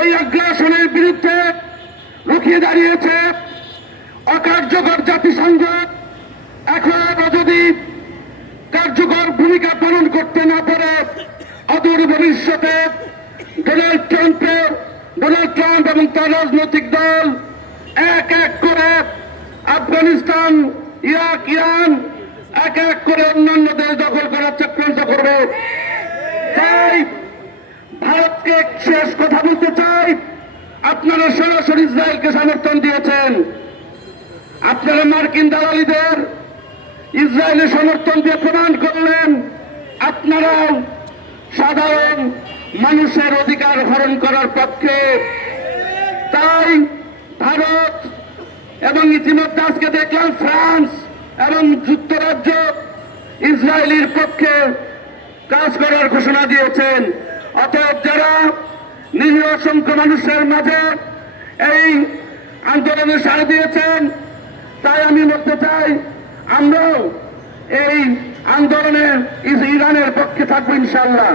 এই আগ্রাসনের বিরুদ্ধে রুখে দাঁড়িয়েছে অকার্যকর জাতিসংঘ। এখনো যদি কার্যকর ভূমিকা পালন করতে না পারে, অদূর ভবিষ্যতে ডোনাল্ড ট্রাম্প এবং তার রাজনৈতিক দল এক এক করে আফগানিস্তান, ইরাক, ইরান এক এক করে অন্যান্য দেশ দখল করার চক্রান্ত করবে। তাই ভারতকে শেষ কথা বলতে চাই, আপনারা সরাসরি ইসরায়েলকে সমর্থন দিয়েছেন। আপনারা মার্কিন দালালিদের ইসরায়েলের সমর্থন দিয়ে প্রমাণ করলেন আপনারা সাধারণ মানুষের অধিকার হরণ করার পক্ষে। তাই ভারত এবং ইতিমধ্যে আজকে দেখলাম ফ্রান্স এবং যুক্তরাজ্য ইসরায়েলের পক্ষে কাজ করার ঘোষণা দিয়েছেন। অতএব যারা নিরীহ অসংখ্য মানুষের মাঝে এই আন্দোলনে সাড়া দিয়েছেন, তাই আমি বলতে চাই আমরাও এই আন্দোলনে ইরানের পক্ষে থাকবো ইনশাআল্লাহ।